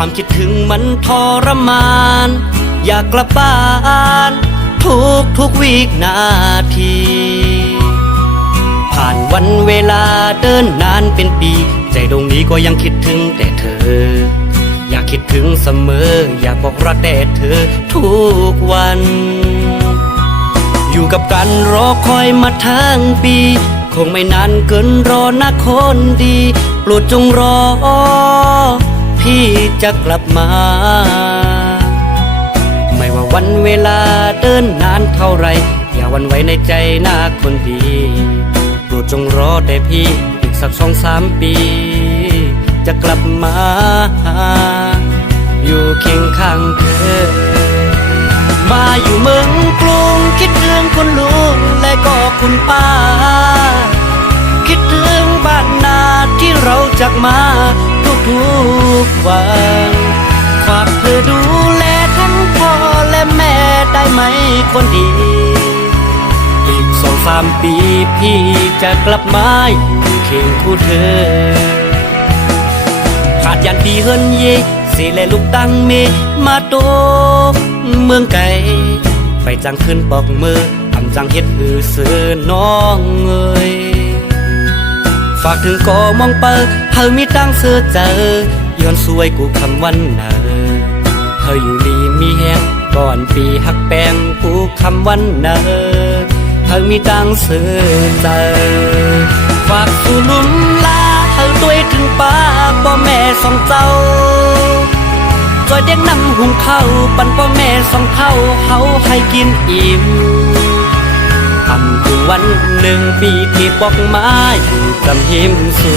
ความคิดถึงมันทรมานอยากกลับบ้านทุกวินาทีผ่านวันเวลาเดินนานเป็นปีใจดวงนี้ก็ยังคิดถึงแต่เธออยากคิดถึงเสมออยากบอกรักแต่เธอทุกวันอยู่กับการรอคอยมาทั้งปีคงไม่นานเกินรอนะคนดีโปรดจงรอพี่จะกลับมาไม่ว่าวันเวลาเดินนานเท่าไรอย่าหวั่นไหวในใจนะคนดีโปรดจงรอแต่พี่อีกสัก2-3 ปีจะกลับมาอยู่เคียงข้างเธอมาอยู่เมืองกรุงคิดถึงคุณลุงและก็คุณป้าคิดถึงบ้านนาที่เราจากมาทุกวันฝากเธอดูแลทั้งพ่อและแม่ได้ไหมคนดีอีก2-3 ปีพี่จะกลับมาอยู่เคียงคู่เธอขาดยันปีเฮินเยสิและลูกตั้งเมมาโตเมืองไก่ไปจังขึ้นปอกมือทำจังเฮ็ดหือเสือน้องเอ้ยฝากถึงก็มองเปิดเธอมีตั้งเสือเจอย้อนสวยกูคำวันเนอเธออยู่ดีมีแฮงก่อนปีหักแปงกูคำวันเนอเธอมีตั้งเสือเจอฝากสู่ลุ่มลาเธอตัวถึงป้าพ่อแม่สองเจ้าจอยเด็กนำหุงข้าวปั่นพ่อแม่สองเท่าเฮาให้กินอิ่มทำถึงวัน1 ปีที่บอกมาอยู่จำหิมสู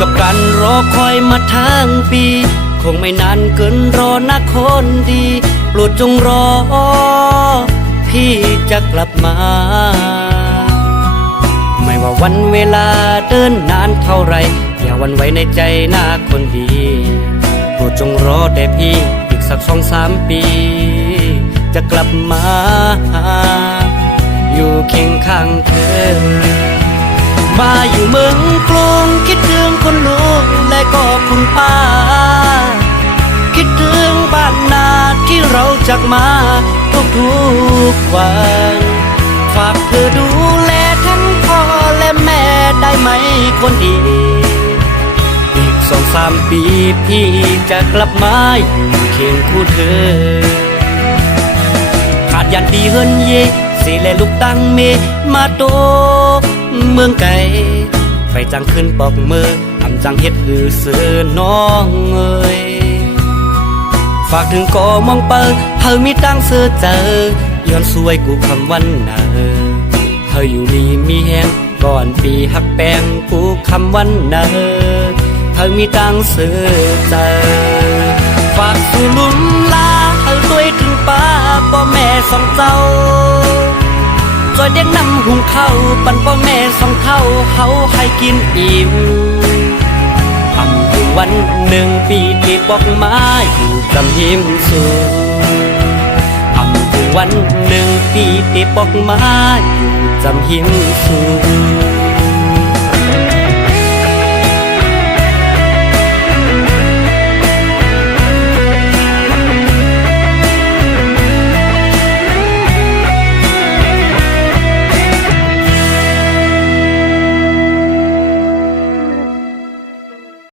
กับการรอคอยมาทั้งปีคงไม่นานเกินรอนะคนดีโปรดจงรอพี่จะกลับมาไม่ว่าวันเวลาเดินนานเท่าไรอย่าหวั่นไหวในใจนะคนดีโปรดจงรอแต่พี่อีกสัก2-3 ปีจะกลับมาอยู่เคียงข้างเธอมาอยู่เมืองกรุงคิดถึงคุณลุงและก็คุณป้าคิดถึงบ้านนาที่เราจากมาทุกวันฝากเธอดูแลทั้งพ่อและแม่ได้ไหมคนดีอีก2-3 ปีพี่จะกลับมาอยู่เคียงคู่เธอขาดยันดีเฮินเยสิและลูกตั้งเมมาโตเมืองไก่ไปจังขึ้นปอกมือทำจังเฮ็ดหือเสือน้องเอ้ยฝากถึงก็มองเปิดเธอมีตั้งเสือเจอย้อนสวยกูคำวันเนอเธออยู่ดีมีแฮงก่อนปีหักแปงกูคำวันเนอเธอมีตั้งเสือเจอฝากสู่ลุ่มลาเธอตัวถึงป้าพ่อแม่สองเจ้าจอยเด็กนำหุงข้าวปั่นพ่อแม่สองเท่าเฮาให้กินอิ่มทำถึงวัน1 ปีที่บอกมาอยู่จำหิมสูทำถึงวัน1 ปีที่บอกมาอยู่จำหิมสู